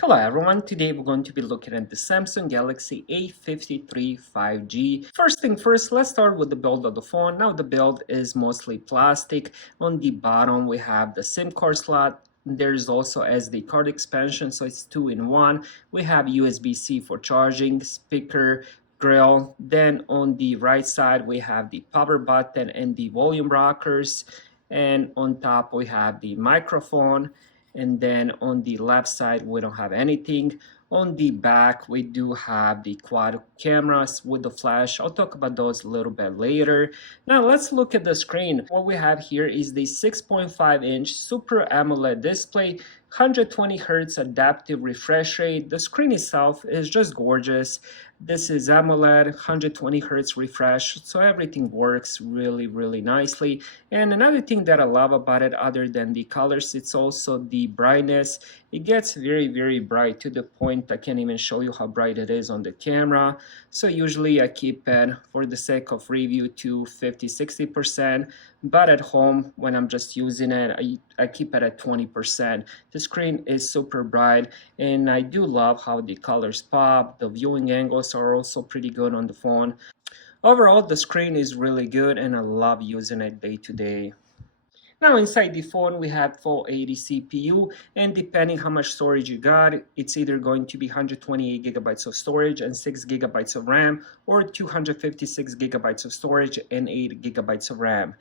Hello everyone, today we're going to be looking at the Samsung Galaxy A53 5G. First thing first, let's start with the build of the phone. Now the build is mostly plastic. On the bottom we have the SIM card slot. There's also SD card expansion, so it's 2-in-1. We have USB-C for charging, speaker, grill. Then on the right side we have the power button and the volume rockers. And on top we have the microphone, and then on the left side we don't have anything. On the back we do have the quad cameras with the flash. I'll talk about those a little bit later. Now let's look at the screen. What we have here is the 6.5-inch Super AMOLED display, 120 Hz adaptive refresh rate. The screen itself is just gorgeous. This is AMOLED, 120 Hz refresh, so everything works really nicely. And another thing that I love about it, other than the colors, it's also the brightness. It gets very bright to the point I can't even show you how bright it is on the camera. So usually I keep it, for the sake of review, to 50-60%, but at home when I'm just using it, I keep it at 20%. The screen is super bright, and I do love how the colors pop. The viewing angles are also pretty good on the phone. Overall, the screen is really good and I love using it day to day. Now inside the phone we have full 80 CPU, and depending how much storage you got, it's either going to be 128 gigabytes of storage and 6 gigabytes of RAM, or 256 gigabytes of storage and 8 gigabytes of RAM.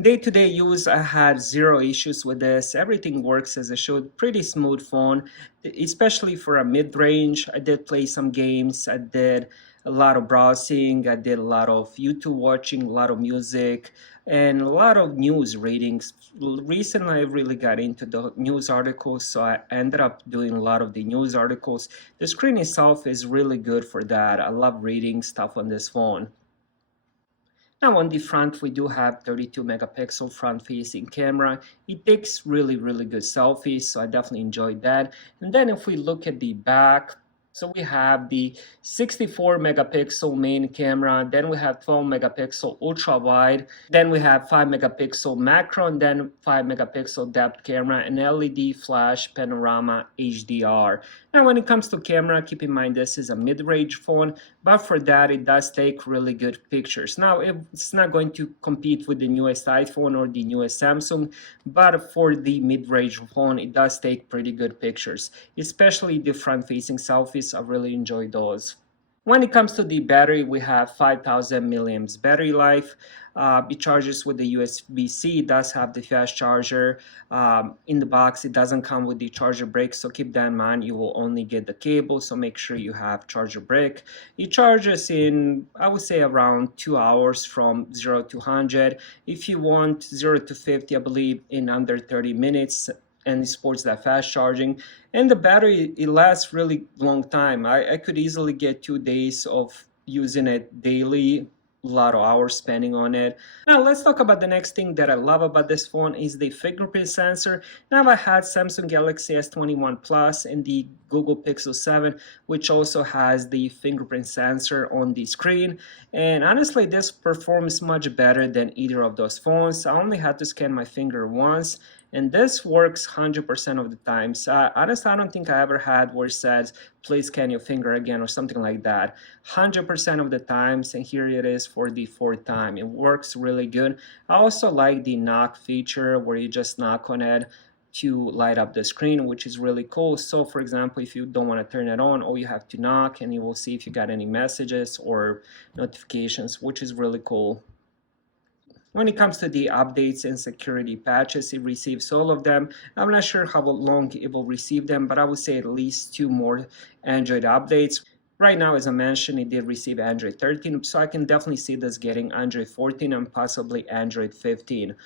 Day-to-day use, I had zero issues with this. Everything works as it should. Pretty smooth phone, especially for a mid-range. I did play some games. I did a lot of browsing. I did a lot of YouTube watching, a lot of music, and a lot of news readings. Recently, I really got into the news articles, so I ended up doing a lot of the news articles. The screen itself is really good for that. I love reading stuff on this phone. Now on the front, we do have 32 megapixel front facing camera. It takes really good selfies, so I definitely enjoyed that. And then if we look at the back, so we have the 64 megapixel main camera, then we have 12 megapixel ultra wide, then we have 5 megapixel macro, and then 5 megapixel depth camera, and LED flash panorama HDR. Now when it comes to camera, keep in mind this is a mid-range phone, but for that it does take really good pictures. Now it's not going to compete with the newest iPhone or the newest Samsung, but for the mid-range phone it does take pretty good pictures, especially the front-facing selfies. I really enjoy those. When it comes to the battery, we have 5000 milliamps battery life. It charges with the USB-C. It does have the fast charger. In the box, it doesn't come with the charger brick, so keep that in mind. You will only get the cable, so make sure you have charger brick. It charges in, I would say, around 2 hours from 0 to 100. If you want 0 to 50, I believe in under 30 minutes. And it supports that fast charging, and the battery, it lasts really long time. I could easily get 2 days of using it daily, a lot of hours spending on it. Now let's talk about the next thing that I love about this phone is the fingerprint sensor. Now I had Samsung Galaxy S21 Plus and the Google Pixel 7, which also has the fingerprint sensor on the screen, and honestly this performs much better than either of those phones. I only had to scan my finger once, and this works 100% of the times. Honestly, I don't think I ever had where it says, please scan your finger again or something like that. 100% of the times, and here it is for the 4th time. It works really good. I also like the knock feature where you just knock on it to light up the screen, which is really cool. So for example, if you don't want to turn it on, all you have to knock and you will see if you got any messages or notifications, which is really cool. When it comes to the updates and security patches, it receives all of them. I'm not sure how long it will receive them, but I would say at least 2 more Android updates. Right now, as I mentioned, it did receive Android 13, so I can definitely see this getting Android 14 and possibly Android 15.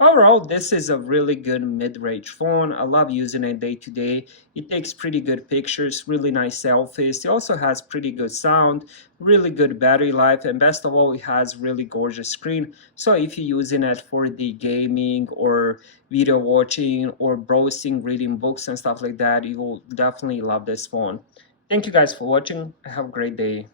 Overall, this is a really good mid-range phone. I love using it day to day. It takes pretty good pictures, really nice selfies. It also has pretty good sound, really good battery life, and best of all, it has really gorgeous screen. So if you're using it for the gaming or video watching or browsing, reading books and stuff like that, you will definitely love this phone. Thank you guys for watching. Have a great day.